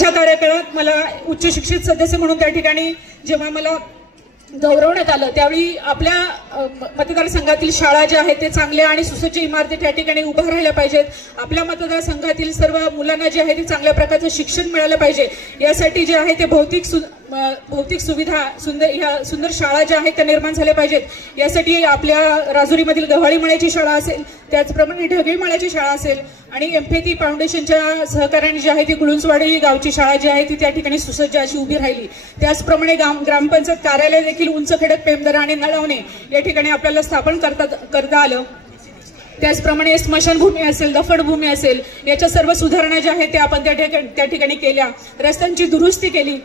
माझ्या कार्यकाळात मला उच्च शिक्षित सदस्य म्हणून त्या ठिकाणी जेव्हा मला गौरवण्यात आलं त्यावेळी आपल्या मतदारसंघातील शाळा ज्या आहेत ते चांगल्या आणि सुसज्ज इमारती त्या ठिकाणी उभ्या राहिल्या पाहिजेत. आपल्या मतदारसंघातील सर्व मुलांना जे आहे ते चांगल्या प्रकारचं शिक्षण मिळालं पाहिजे. यासाठी जे आहे ते भौतिक सुविधा सुंदर शाळा ज्या आहेत त्या निर्माण झाल्या पाहिजेत. यासाठी आपल्या राजुरीमधील गव्हाळीमाळ्याची शाळा असेल, त्याचप्रमाणे ढगेमाळ्याची शाळा असेल आणि एम्पॅथी फाउंडेशनच्या सहकार्याने जी आहे ती गुळुंचवाडी गावची शाळा जी आहे ती त्या ठिकाणी सुसज्ज अशी उभी राहिली. त्याचप्रमाणे ग्रामपंचायत कार्यालय देखील उंच खडक पेमदरा आणि नळवणे या ठिकाणी आपल्याला स्थापन करता आलं. त्याचप्रमाणे स्मशानभूमी असेल, दफनभूमी असेल, याच्या सर्व सुधारणा ज्या आहेत त्या आपण त्या ठिकाणी केल्या. रस्त्यांची दुरुस्ती केली.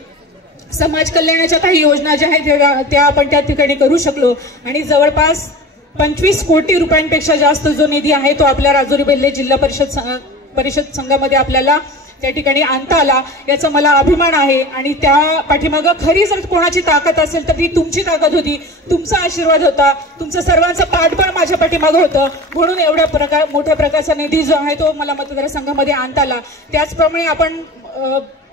समाज कल्याणाच्या काही योजना ज्या आहेत त्या आपण त्या ठिकाणी करू शकलो आणि जवळपास 25 कोटी रुपयांपेक्षा जास्त जो निधी आहे तो आपल्या राजुरी बेल्हे जिल्हा परिषद संघामध्ये आपल्याला त्या ठिकाणी आणता आला. याचा मला अभिमान आहे आणि त्या पाठीमागं खरी जर कोणाची ताकद असेल तर ती तुमची ताकद होती, तुमचा आशीर्वाद होता, तुमचं सर्वांचं पाठबळ माझ्या पाठीमागं होतं. म्हणून एवढ्या मोठ्या प्रकारचा निधी जो आहे तो मला मतदारसंघामध्ये आणता आला. त्याचप्रमाणे आपण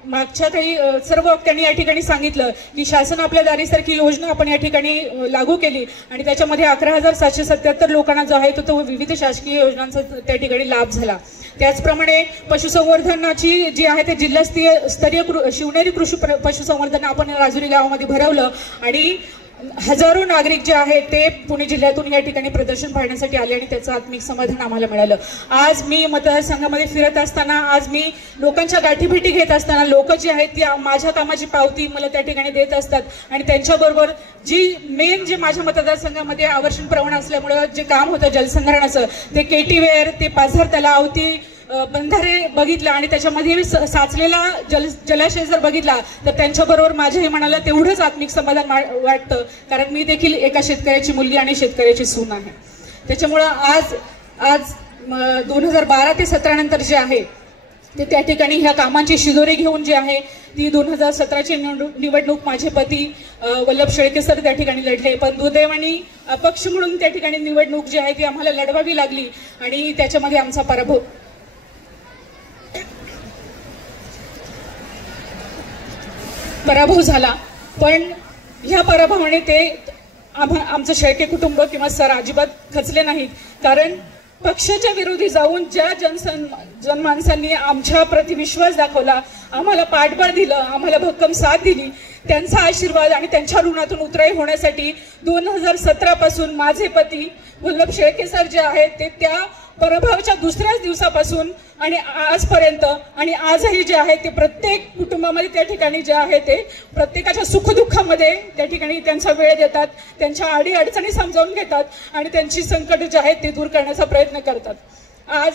मागच्या काही सर्व वक्त्यांनी या ठिकाणी सांगितलं की शासन आपल्या दारीसारखी योजना आपण या ठिकाणी लागू केली आणि त्याच्यामध्ये 11,777 लोकांना जो आहे तो विविध शासकीय योजनांचा त्या ठिकाणी लाभ झाला. त्याचप्रमाणे पशुसंवर्धनाची जी आहे ते जिल्हास्तरीय शिवनेरी कृषी पशुसंवर्धन आपण राजुरी गावामध्ये भरवलं आणि हजारो नागरिक जे आहेत ते पुणे जिल्ह्यातून या ठिकाणी प्रदर्शन पाहण्यासाठी आले आणि त्याचं आत्मिक समाधान आम्हाला मिळालं. आज मी मतदारसंघामध्ये फिरत असताना, आज मी लोकांच्या गाठीभेटी घेत असताना लोक जे आहेत ती माझ्या कामाची पावती मला त्या ठिकाणी देत असतात आणि त्यांच्याबरोबर जे माझ्या मतदारसंघामध्ये आवर्षण प्रवण असल्यामुळे जे काम होतं जलसंधारणाचं, ते केटीवेर, ते पाझर तलाव, ती बंधारे बघितलं आणि त्याच्यामध्ये साचलेला जलाशय जर बघितला तर त्यांच्याबरोबर माझ्याही मनाला तेवढंच आत्मिक समाधान वाटतं, कारण मी देखील एका शेतकऱ्याची मुलगी आणि शेतकऱ्याची सून आहे. त्याच्यामुळं आज 2012 ते 17 नंतर जे आहे ते त्या ठिकाणी ह्या कामांची शिदोरी घेऊन जी आहे ती 2017ची निवडणूक माझे पती वल्लभ शेळके सर त्या ठिकाणी लढले. पण दुर्दैवाने अपक्ष म्हणून त्या ठिकाणी निवडणूक जी आहे ती आम्हाला लढवावी लागली आणि त्याच्यामध्ये आमचा पराभव झाला. पण ह्या पराभवाने ते आमचं शेळके कुटुंब किंवा सर अजिबात खचले नाहीत, कारण पक्षाच्या विरोधी जाऊन ज्या जनमानसांनी आमच्या प्रति विश्वास दाखवला, आम्हाला पाठबळ दिलं, आम्हाला भक्कम साथ दिली, त्यांचा आशीर्वाद आणि त्यांच्या ऋणातून उतराई होण्यासाठी 2017 पासून माझे पती वल्लभ शेळके सर जे आहेत ते त्या पराभवाच्या दुसऱ्याच दिवसापासून आणि आजपर्यंत आणि आजही जे आहे ते प्रत्येक कुटुंबामध्ये त्या ठिकाणी जे आहे ते प्रत्येकाच्या सुखदुःखामध्ये त्या ठिकाणी त्यांचा वेळ देतात, त्यांच्या अडीअडचणी समजावून घेतात आणि त्यांची संकट जे आहेत ते दूर करण्याचा प्रयत्न करतात. आज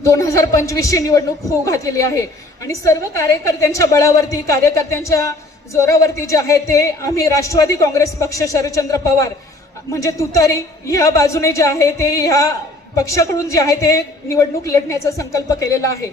2025ची निवडणूक होऊ घातलेली आहे आणि सर्व कार्यकर्त्यांच्या बळावरती, कार्यकर्त्यांच्या जोरावरती जे आहे ते आम्ही राष्ट्रवादी काँग्रेस पक्ष शरदचंद्र पवार म्हणजे तुतारी ह्या बाजूने जे आहे ते ह्या पक्षाकडून जे आहे ते निवडणूक लढण्याचा संकल्प केलेला आहे.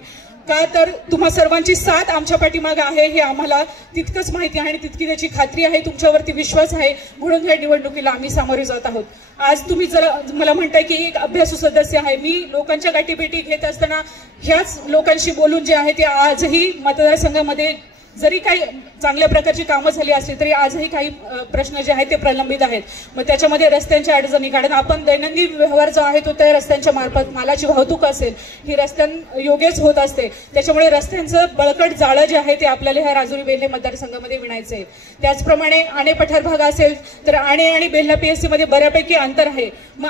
का तर तुम्हा सर्वांची साथ आमच्या पाठीमागे आहे हे आम्हाला तितकंच माहिती आहे आणि तितकी त्याची खात्री आहे, तुमच्यावरती विश्वास आहे, म्हणून या निवडणुकीला आम्ही सामोरे जात आहोत. आज तुम्ही जर मला म्हणताय की एक अभ्यासू सदस्य आहे, मी लोकांच्या गाठीभेटी घेत असताना ह्याच लोकांशी बोलून जे आहे ते आजही मतदारसंघामध्ये जरी काही चांगल्या प्रकारची कामं झाली असली तरी आजही काही प्रश्न जे आहेत ते प्रलंबित आहेत. मग त्याच्यामध्ये रस्त्यांच्या अडचणी, कारण आपण दैनंदिन व्यवहार जो आहे तो त्या रस्त्यांच्या मार्फत मालाची वाहतूक असेल ही रस्त्यांयोगेच होत असते. त्याच्यामुळे रस्त्यांचं बळकट जाळं जे आहे ते आपल्याला ह्या राजुरी बेल्हे मतदारसंघामध्ये विणायचं आहे. त्याचप्रमाणे आणे पठार भाग असेल तर आणे आणि बेल्हा PSC मध्ये बऱ्यापैकी अंतर आहे. मग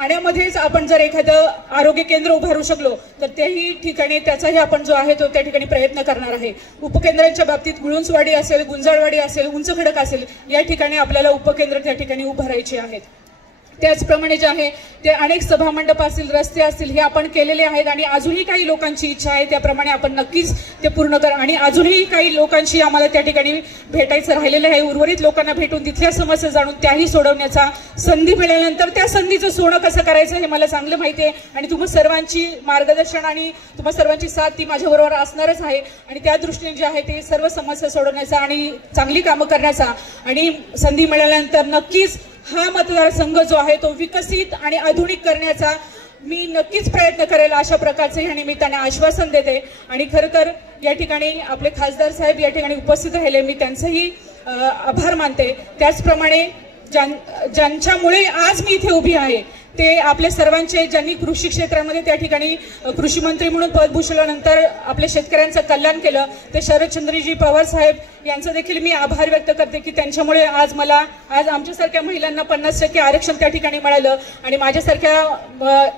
आण्यामध्येच आपण जर एखादं आरोग्य केंद्र उभारू शकलो तर त्याही ठिकाणी त्याचाही आपण जो आहे तो त्या ठिकाणी प्रयत्न करणार आहे. उपकेंद्रांच्या बाबतीत गुळुंचवाडी असेल, गुंजाळवाडी असेल, उंच खडक असेल या ठिकाणी आपल्याला उपकेंद्र त्या ठिकाणी उभारायचे आहेत. त्याचप्रमाणे जे आहे ते अनेक सभामंडप असतील, रस्ते असतील हे आपण केलेले आहेत आणि अजूनही काही लोकांची इच्छा आहे त्याप्रमाणे आपण नक्कीच ते पूर्ण करा. आणि अजूनही काही लोकांशी आम्हाला त्या ठिकाणी भेटायचं राहिलेलं आहे. उर्वरित लोकांना भेटून तिथल्या समस्या जाणून त्याही सोडवण्याचा संधी मिळाल्यानंतर त्या संधीचं सोनं कसं करायचं हे मला चांगलं माहिती आहे आणि तुम्हा सर्वांची मार्गदर्शन आणि तुम्हा सर्वांची साथ ती माझ्याबरोबर असणारच आहे आणि त्या दृष्टीने जे आहे ते सर्व समस्या सोडवण्याचा आणि चांगली कामं करण्याचा आणि संधी मिळाल्यानंतर नक्कीच हा मतदारसंघ जो आहे तो विकसित आणि आधुनिक करण्याचा मी नक्कीच प्रयत्न करेल अशा प्रकारचे ह्या निमित्ताने आश्वासन देते. आणि खरं तर या ठिकाणी आपले खासदार साहेब या ठिकाणी उपस्थित राहिले, मी त्यांचंही आभार मानते. त्याचप्रमाणे ज्यांच्यामुळे आज मी इथे उभी आहे ते आपल्या सर्वांचे, ज्यांनी कृषी क्षेत्रामध्ये त्या ठिकाणी कृषी मंत्री म्हणून पद भूषवल्यानंतर आपल्या शेतकऱ्यांचं कल्याण केलं, ते शरदचंद्रजी पवार साहेब यांचा देखील मी आभार व्यक्त करते की त्यांच्यामुळे आज आमच्यासारख्या महिलांना 50% आरक्षण त्या ठिकाणी मिळालं आणि माझ्यासारख्या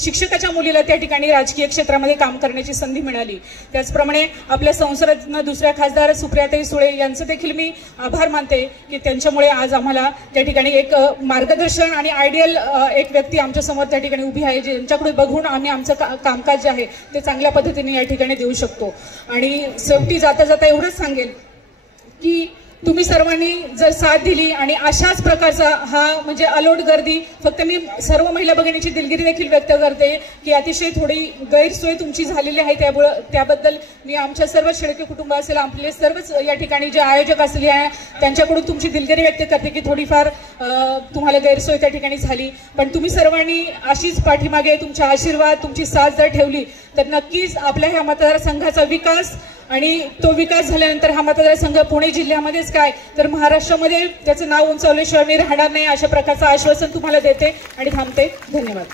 शिक्षकाच्या मुलीला त्या ठिकाणी राजकीय क्षेत्रामध्ये काम करण्याची संधी मिळाली. त्याचप्रमाणे आपल्या संसदेतनं दुसऱ्या खासदार सुप्रियाताई सुळे यांचं देखील मी आभार मानते की त्यांच्यामुळे आज आम्हाला त्या ठिकाणी एक मार्गदर्शन आणि आयडियल एक व्यक्ती आमच्या समोर त्या ठिकाणी उभी आहे, ज्यांच्याकडे बघून आम्ही आमचं कामकाज जे आहे ते चांगल्या पद्धतीने या ठिकाणी देऊ शकतो. आणि शेवटी जाता जाता एवढंच सांगेल की तुम्ही सर्वांनी जर साथ दिली आणि अशाच प्रकारचा हा म्हणजे अलोट गर्दी, फक्त मी सर्व महिला भगिनीची दिलगिरी देखील व्यक्त करते की अतिशय थोडी गैरसोय तुमची झालेली आहे, त्याबद्दल मी आमच्या सर्व शेळके कुटुंब असेल, आपले सर्वच या ठिकाणी जे आयोजक असले आहे त्यांच्याकडून तुमची दिलगिरी व्यक्त करते की थोडीफार तुम्हाला गैरसोय त्या ठिकाणी झाली. पण तुम्ही सर्वांनी अशीच पाठीमागे तुमचा आशीर्वाद, तुमची साथ जर ठेवली तर नक्कीच आपल्या ह्या मतदारसंघाचा विकास, आणि तो विकास झाल्यानंतर हा मतदारसंघ पुणे जिल्ह्यामध्येच काय तर महाराष्ट्रामध्ये त्याचं नाव उंचावल्याशिवाय मी राहणार नाही, अशा प्रकारचं आश्वासन तुम्हाला देते आणि थांबते. धन्यवाद.